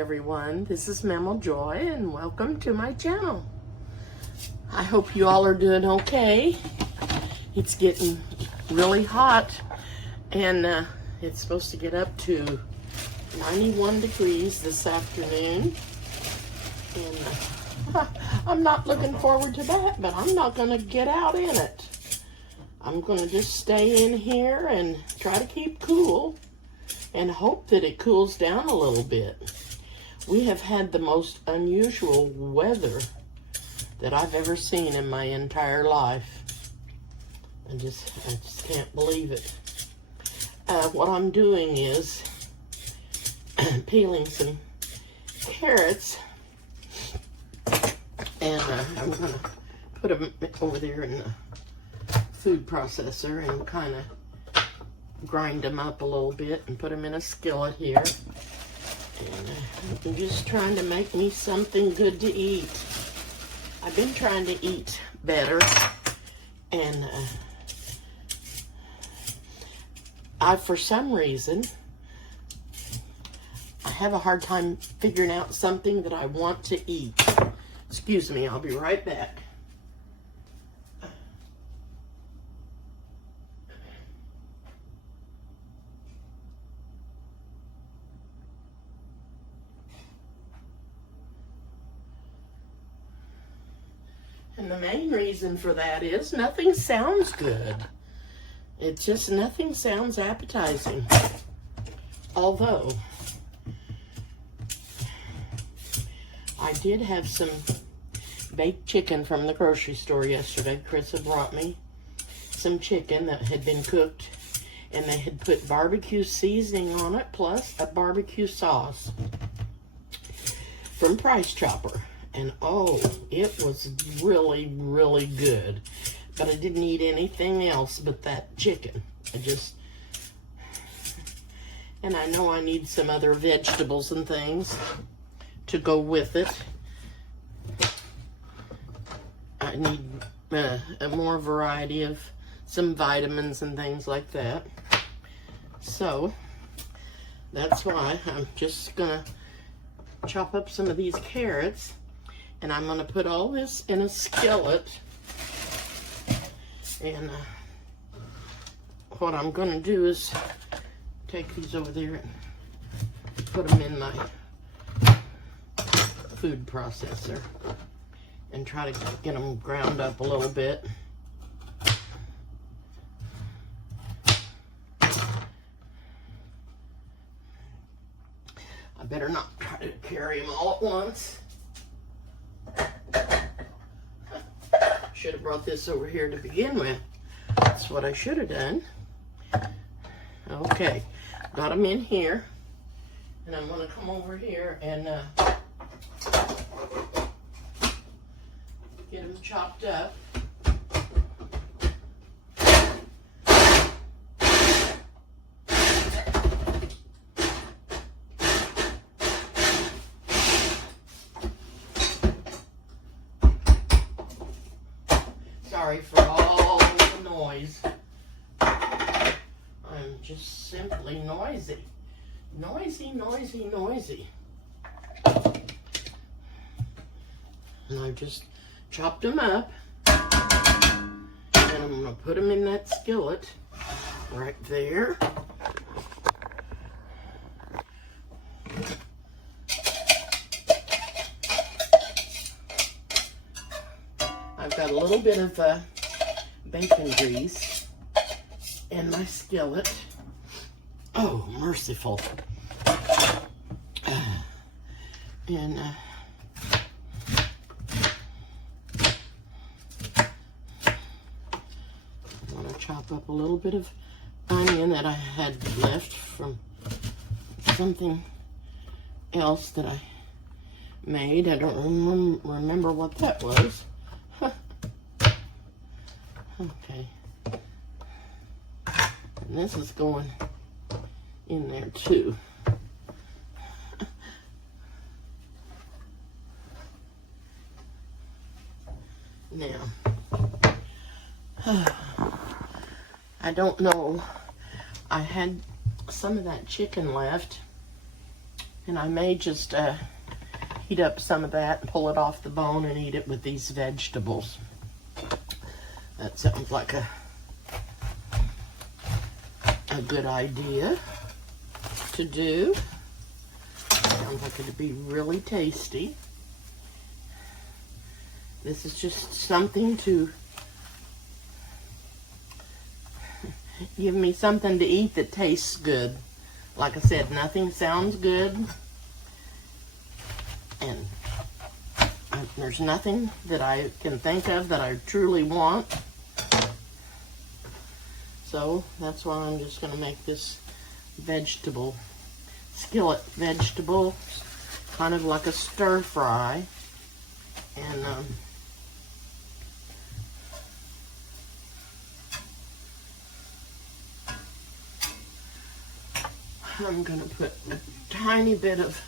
everyone, this is Mammal Joy and welcome to my channel. I hope you all are doing okay. It's getting really hot and it's supposed to get up to 91 degrees this afternoon, and I'm not looking forward to that, but I'm not going to get out in it. I'm going to just stay in here and try to keep cool and hope that it cools down a little bit. We have had the most unusual weather that I've ever seen in my entire life. I just can't believe it. What I'm doing is peeling some carrots, and I'm going to put them over there in the food processor and kind of grind them up a little bit and put them in a skillet here. And I'm just trying to make me something good to eat. I've been trying to eat better, and for some reason, I have a hard time figuring out something that I want to eat. Excuse me, I'll be right back. And the main reason for that is nothing sounds good. Nothing sounds appetizing. Although, I did have some baked chicken from the grocery store yesterday. Chris had brought me some chicken that had been cooked, and they had put barbecue seasoning on it, plus a barbecue sauce from Price Chopper. And oh, it was really, really good. But I didn't eat anything else but that chicken. And I know I need some other vegetables and things to go with it. I need a more variety of some vitamins and things like that. So, that's why I'm just gonna chop up some of these carrots. And I'm going to put all this in a skillet. And what I'm going to do is take these over there and put them in my food processor and try to get them ground up a little bit. I better not try to carry them all at once. Should have brought this over here to begin with. That's what I should have done. Okay, got them in here, and I'm going to come over here and get them chopped up. Sorry for all the noise. I'm just simply noisy. Noisy, noisy, noisy. And I just chopped them up. And I'm going to put them in that skillet right there. I've got a little bit of bacon grease in my skillet. Oh, merciful. And I'm going to chop up a little bit of onion that I had left from something else that I made. I don't remember what that was. Okay, and this is going in there too. Now, I don't know, I had some of that chicken left, And I may just heat up some of that and pull it off the bone and eat it with these vegetables. That sounds like a good idea to do. Sounds like it'd be really tasty. This is just something to give me something to eat that tastes good. Like I said, nothing sounds good, and there's nothing that I can think of that I truly want. So that's why I'm just going to make this vegetable, skillet vegetable, kind of like a stir fry. And I'm going to put a tiny bit of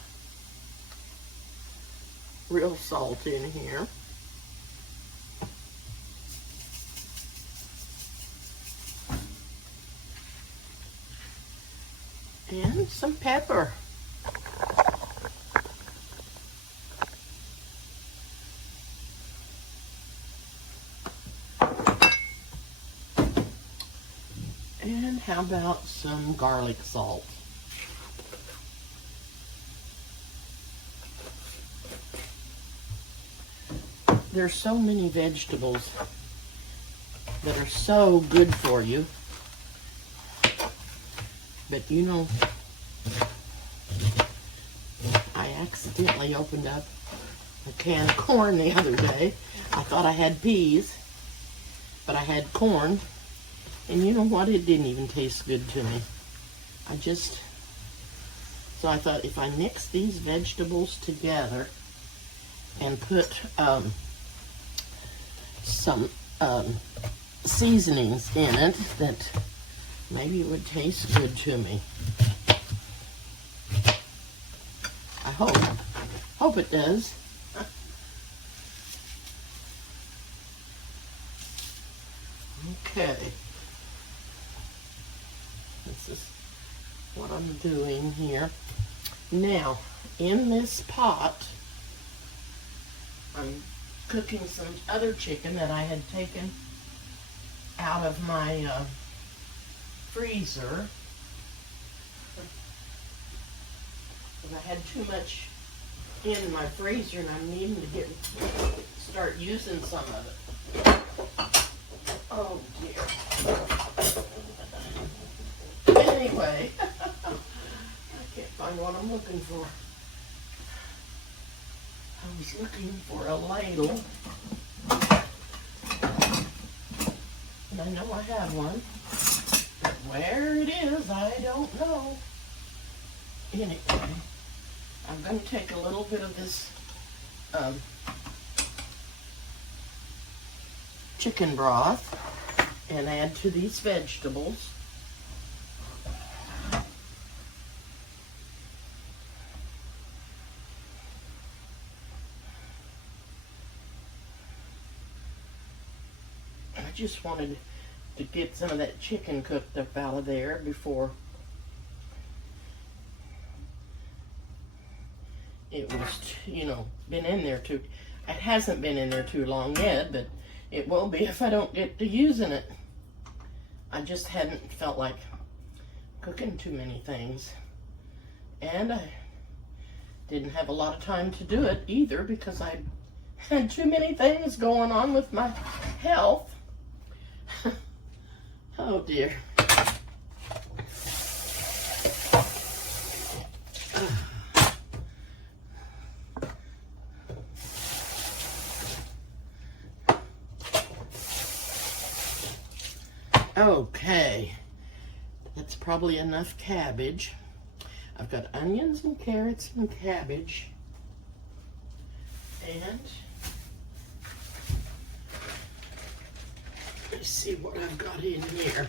real salt in here. And some pepper. And how about some garlic salt? There's so many vegetables that are so good for you. But you know, I accidentally opened up a can of corn the other day. I thought I had peas, but I had corn. And you know what? It didn't even taste good to me. So I thought if I mix these vegetables together and put some seasonings in it, that maybe it would taste good to me. I hope it does. Okay. This is what I'm doing here. Now, in this pot, I'm cooking some other chicken that I had taken out of my freezer. I had too much in my freezer and I'm needing to start using some of it. Oh dear. Anyway, I can't find what I'm looking for. I was looking for a ladle. And I know I have one. But where it is, I don't know. Anyway, I'm going to take a little bit of this chicken broth and add to these vegetables. I just wanted to get some of that chicken cooked up out of there before it was, been in there too. It hasn't been in there too long yet, but it will be if I don't get to using it. I just hadn't felt like cooking too many things. And I didn't have a lot of time to do it either because I had too many things going on with my health. Oh dear. Okay, that's probably enough cabbage. I've got onions and carrots and cabbage. And let's see what I've got in here.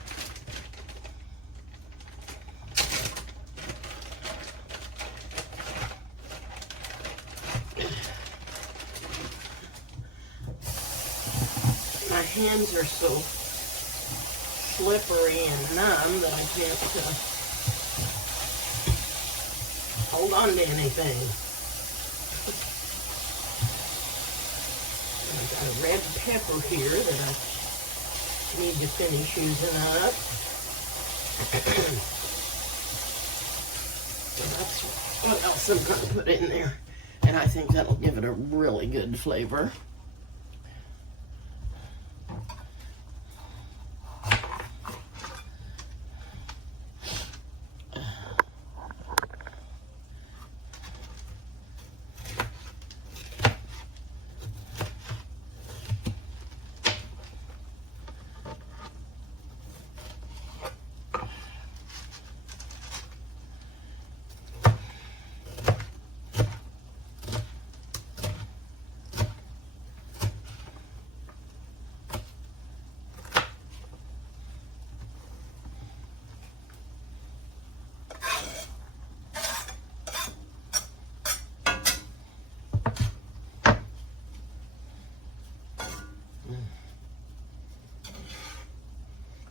My hands are so slippery and numb that I can't hold on to anything. I've got a red pepper here that I need to finish using up. So that's what else I'm going to put in there. And I think that'll give it a really good flavor.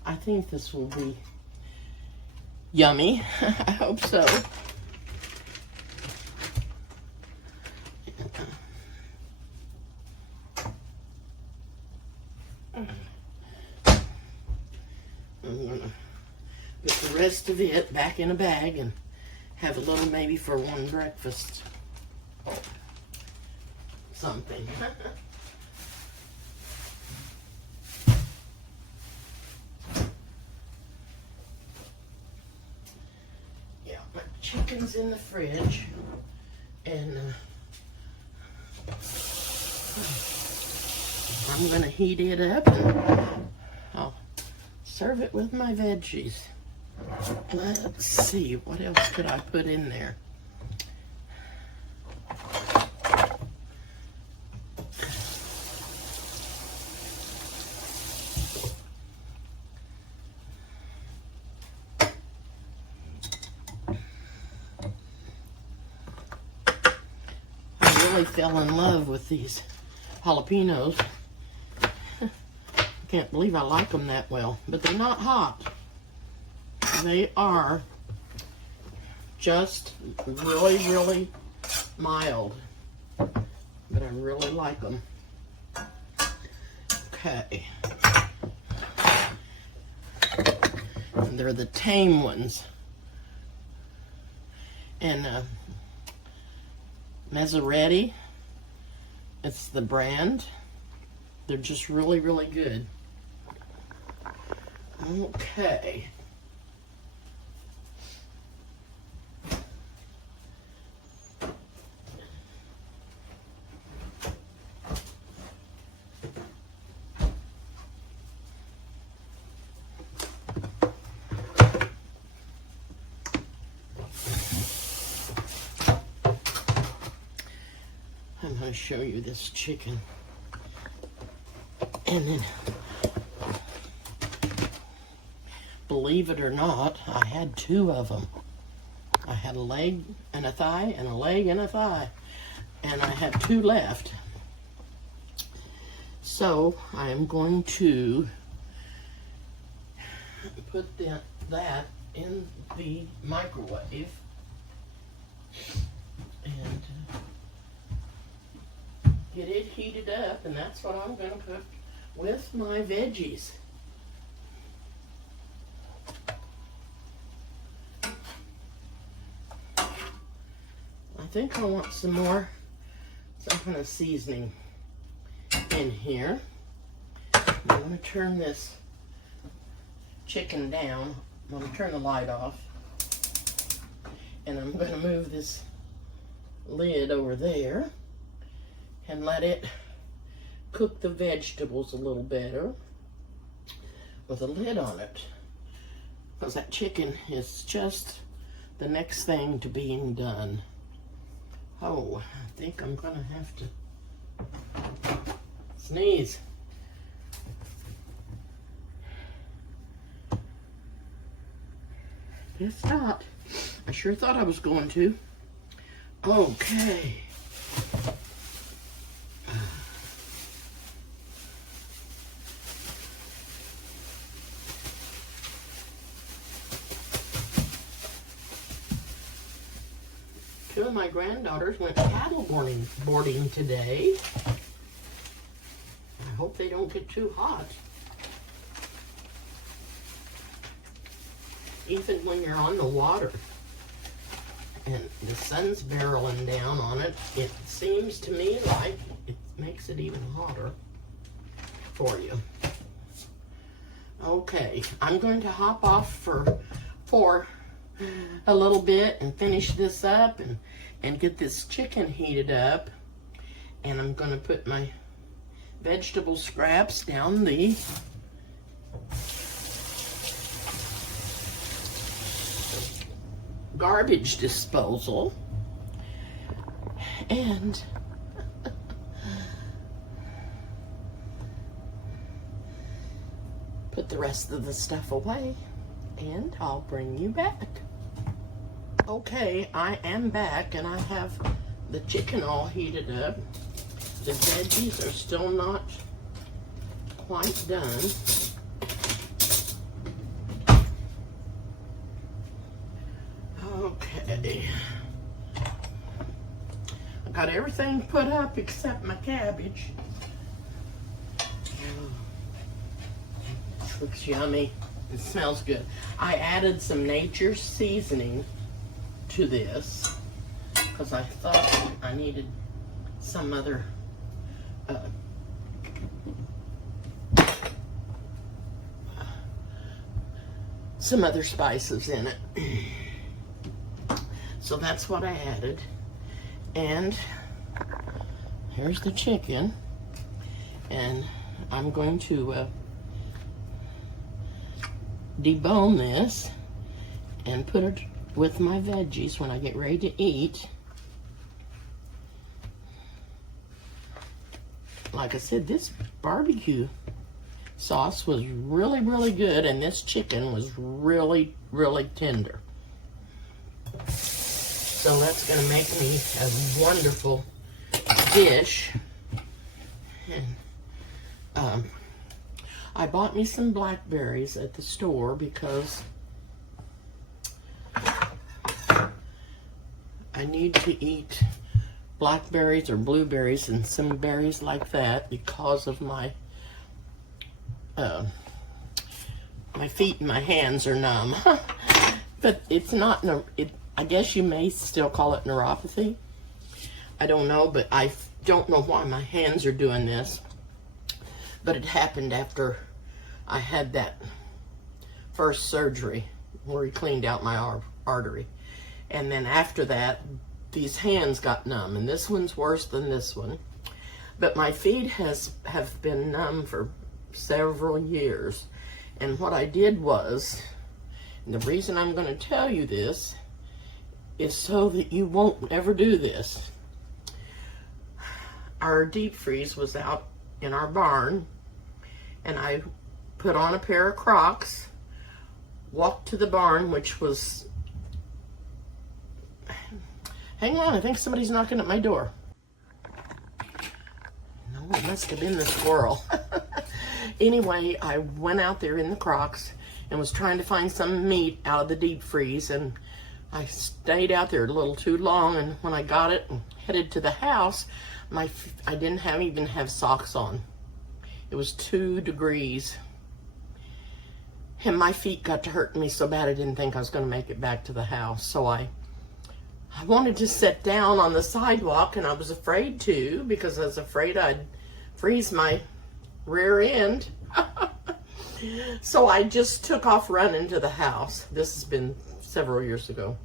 I think this will be yummy. I hope so. I'm going to put the rest of it back in a bag and have a little maybe for one breakfast. Something. Chicken's in the fridge, and I'm going to heat it up and I'll serve it with my veggies. Let's see, what else could I put in there? I fell in love with these jalapenos. Can't believe I like them that well, but they're not hot. They are just really, really mild, but I really like them. Okay. And they're the tame ones. And Maserati, it's the brand. They're just really, really good. Okay. I'm going to show you this chicken. And then, believe it or not, I had two of them. I had a leg and a thigh, and a leg and a thigh. And I have two left. So, I'm going to put that in the microwave. And get it heated up, and that's what I'm going to put with my veggies. I think I want some more, some kind of seasoning in here. I'm going to turn this chicken down. I'm going to turn the light off, and I'm going to move this lid over there and let it cook the vegetables a little better with a lid on it, because that chicken is just the next thing to being done. Oh, I think I'm gonna have to sneeze. It's not. I sure thought I was going to. Okay. Two of my granddaughters went cattle boarding today. I hope they don't get too hot. Even when you're on the water and the sun's barreling down on it, it seems to me like it makes it even hotter for you. Okay, I'm going to hop off for a little bit and finish this up and get this chicken heated up. And I'm going to put my vegetable scraps down the garbage disposal. And put the rest of the stuff away, and I'll bring you back. Okay, I am back, and I have the chicken all heated up. The veggies are still not quite done. Okay. I got everything put up except my cabbage. Looks yummy. It smells good. I added some nature seasoning to this because I thought I needed some other spices in it. So that's what I added. And here's the chicken. And I'm going to debone this and put it with my veggies when I get ready to eat. Like I said, this barbecue sauce was really, really good, and this chicken was really, really tender. So that's going to make me a wonderful dish. And, I bought me some blackberries at the store because I need to eat blackberries or blueberries and some berries like that because of my my feet and my hands are numb. But it's not, I guess you may still call it neuropathy. I don't know, but I don't know why my hands are doing this. But it happened after I had that first surgery where he cleaned out my artery. And then after that, these hands got numb. And this one's worse than this one. But my feet have been numb for several years. And what I did was, and the reason I'm going to tell you this is so that you won't ever do this. Our deep freeze was out in our barn, and I put on a pair of Crocs, walked to the barn, which was, hang on, I think somebody's knocking at my door. No, it must have been the squirrel. Anyway, I went out there in the Crocs and was trying to find some meat out of the deep freeze, and I stayed out there a little too long, and when I got it and headed to the house, I didn't even have socks on. It was 2 degrees. And my feet got to hurting me so bad I didn't think I was going to make it back to the house. So I wanted to sit down on the sidewalk, and I was afraid to because I was afraid I'd freeze my rear end. So I just took off running to the house. This has been several years ago.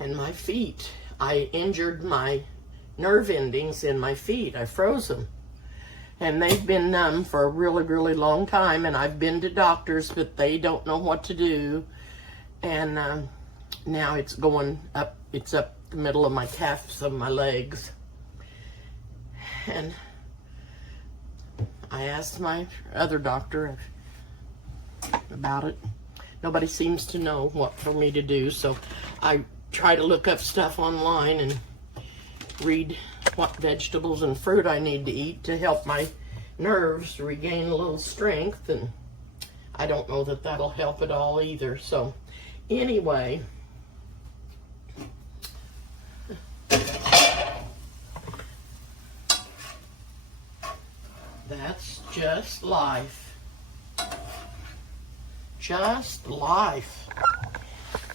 And my feet, I injured my nerve endings in my feet. I froze them. And they've been numb for a really, really long time. And I've been to doctors, but they don't know what to do. And now it's going up. It's up the middle of my calves of my legs. And I asked my other doctor about it. Nobody seems to know what for me to do. So I try to look up stuff online and read what vegetables and fruit I need to eat to help my nerves regain a little strength, and I don't know that that'll help at all either. So anyway, Just life. Just life.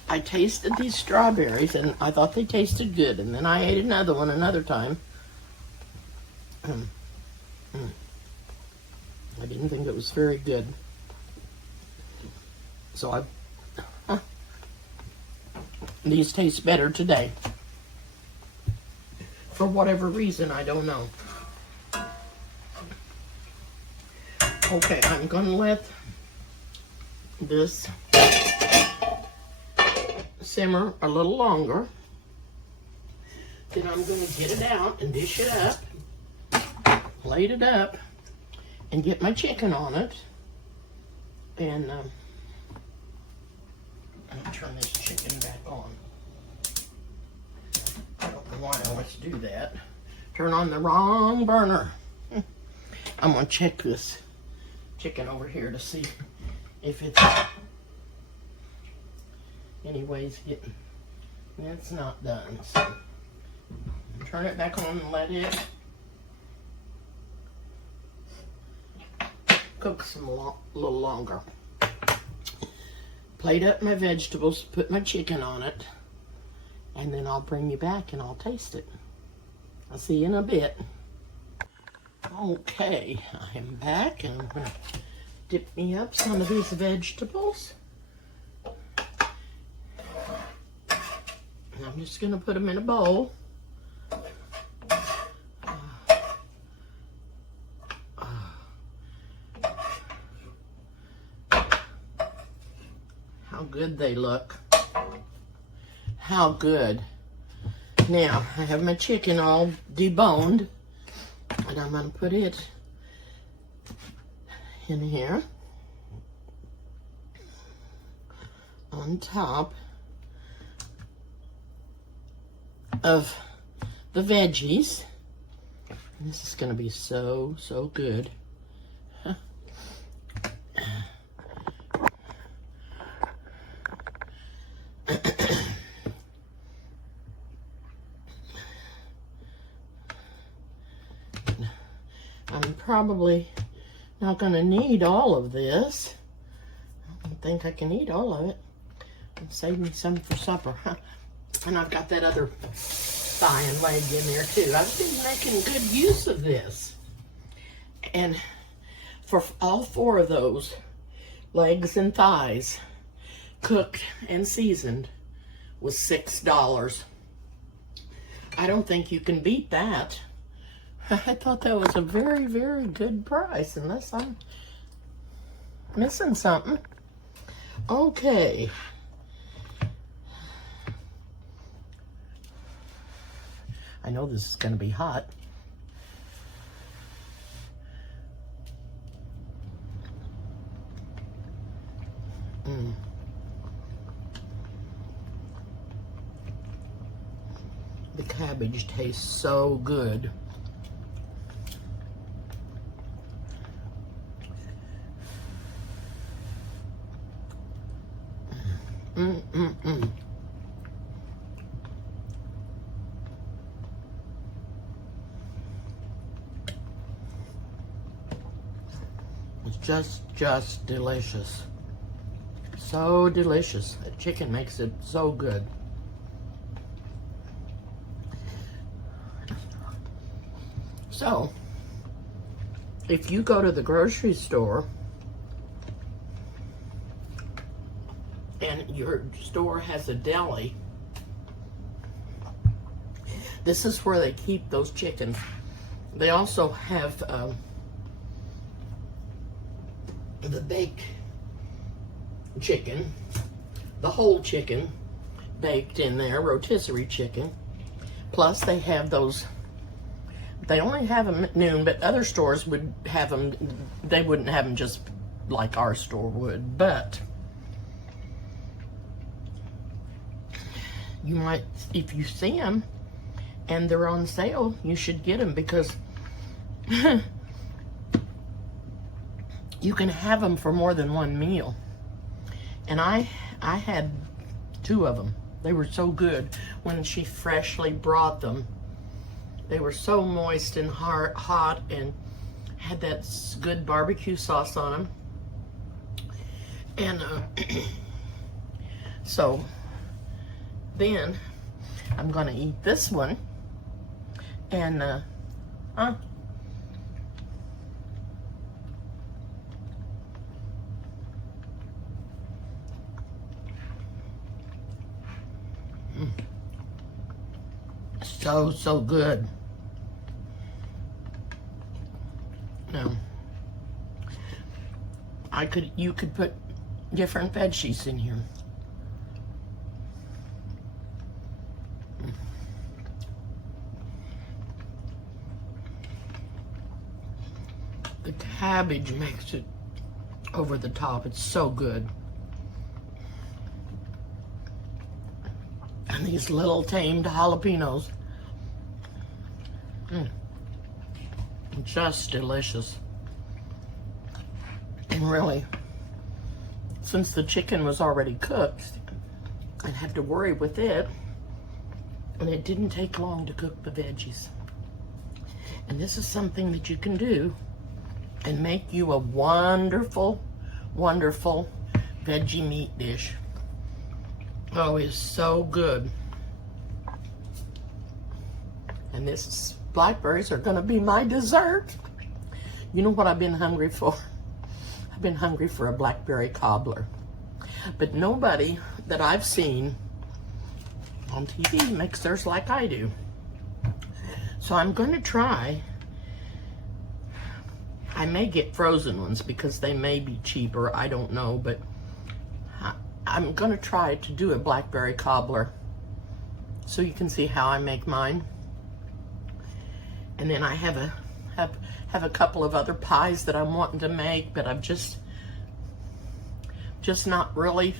I tasted these strawberries and I thought they tasted good, and then I ate another one another time. I didn't think it was very good. So these taste better today. For whatever reason, I don't know. Okay, I'm gonna let this simmer a little longer. Then I'm gonna get it out and dish it up, plate it up, and get my chicken on it. And I'll turn this chicken back on. I don't know why I always do that. Turn on the wrong burner. I'm gonna check this chicken over here to see if it's anyways getting, it's not done. So turn it back on and let it cook some little longer. Plate up my vegetables, put my chicken on it, and then I'll bring you back and I'll taste it. I'll see you in a bit. Okay, I am back, and I'm gonna dip me up some of these vegetables. And I'm just gonna put them in a bowl. How good they look. How good. Now, I have my chicken all deboned, and I'm going to put it in here on top of the veggies. And this is going to be so, so good. I'm probably not going to need all of this. I don't think I can eat all of it. I'm saving some for supper. And I've got that other thigh and leg in there too. I've been making good use of this. And for all four of those, legs and thighs, cooked and seasoned, was $6. I don't think you can beat that. I thought that was a very, very good price, unless I'm missing something. Okay. I know this is going to be hot. The cabbage tastes so good. It's just delicious. So delicious. The chicken makes it so good. So, if you go to the grocery store and your store has a deli, this is where they keep those chickens. They also have the baked chicken, the whole chicken baked in there, rotisserie chicken. Plus they have those, they only have them at noon, but other stores would have them, they wouldn't have them just like our store would, but you might, if you see them and they're on sale, you should get them, because you can have them for more than one meal. And I had 2 of them. They were so good when she freshly brought them. They were so moist and hot and had that good barbecue sauce on them. And so then I'm gonna eat this one, and so good. Now, you could put different veggies in here. The cabbage makes it over the top. It's so good. And these little tamed jalapenos. Just delicious. And really, since the chicken was already cooked, I didn't have to worry with it. And it didn't take long to cook the veggies. And this is something that you can do and make you a wonderful, wonderful veggie meat dish. Oh, it's so good. And this blackberries are gonna be my dessert. You know what I've been hungry for? I've been hungry for a blackberry cobbler. But nobody that I've seen on TV makes theirs like I do. So I'm gonna try. I may get frozen ones because they may be cheaper, I don't know, but I'm gonna try to do a blackberry cobbler so you can see how I make mine. And then I have a couple of other pies that I'm wanting to make, but I've just not really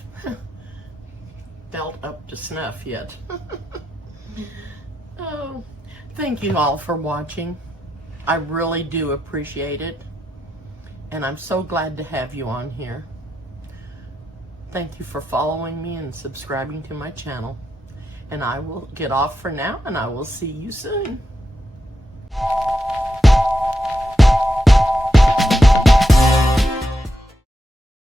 felt up to snuff yet. Oh, thank you all for watching. I really do appreciate it. And I'm so glad to have you on here. Thank you for following me and subscribing to my channel. And I will get off for now, and I will see you soon.